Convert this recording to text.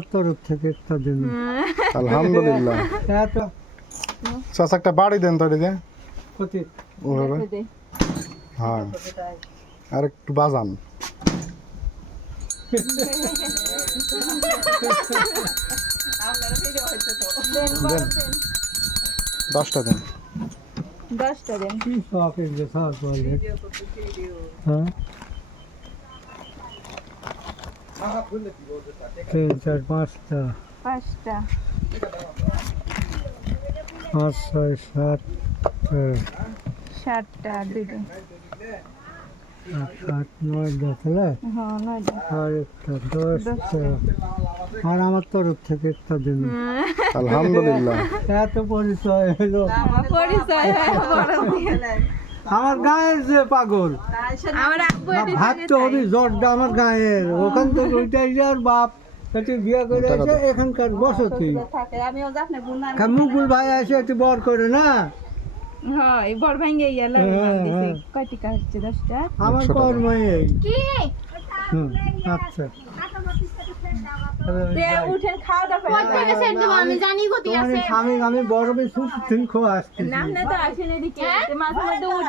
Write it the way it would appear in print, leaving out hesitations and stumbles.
আমার তরফ থেকে একটা দিন। আলহামদুলিল্লাহ। এত চাচা একটা বাড়ি দেন তো এদিকে ক্ষতি ওভাবে। হ্যাঁ আর একটু বাজান। দেন 10টা দেন। 10টা দেন। কি শখ এগুলো সব বলে। হ্যাঁ 3 4 5টা 5টা 5 6 7 7টা দুটো 8 9 10 হ্যাঁ 9টা আর একটা 10টা আর আমার তরফ থেকে একটা দিন। আলহামদুলিল্লাহ। এত পরিচয় হলো পরিচয় হয় বড় আমার গায়ের যে পাগল আমার আব্বু না, ভাবতে হবে জ্বরটা আমার গায়ের ওখান থেকে ওইটাই আর বাপ একটু বিয়ে করে এসে এখানকার বসতি থাকে আমিও জানি বুনার মুকুল ভাই এসে একটু বর করে না হ্যাঁ এই বড় ভাঙ্গে ইয়ালা হ্যাঁ, দিছে হ্যাঁ। কয় টাকা হচ্ছে 10টা আমার 100 টাকা। কর্মই এই কি আচ্ছা তে উঠেন খাওয়া দাওয়া করে কোথা থেকে সেট দেবো আমি জানি গতি তোমার আছে স্বামী আমি বড় বেশি দিন খোয়া আসছি নাম না তো আসেন এদিকে মাঝে মধ্যে উঠে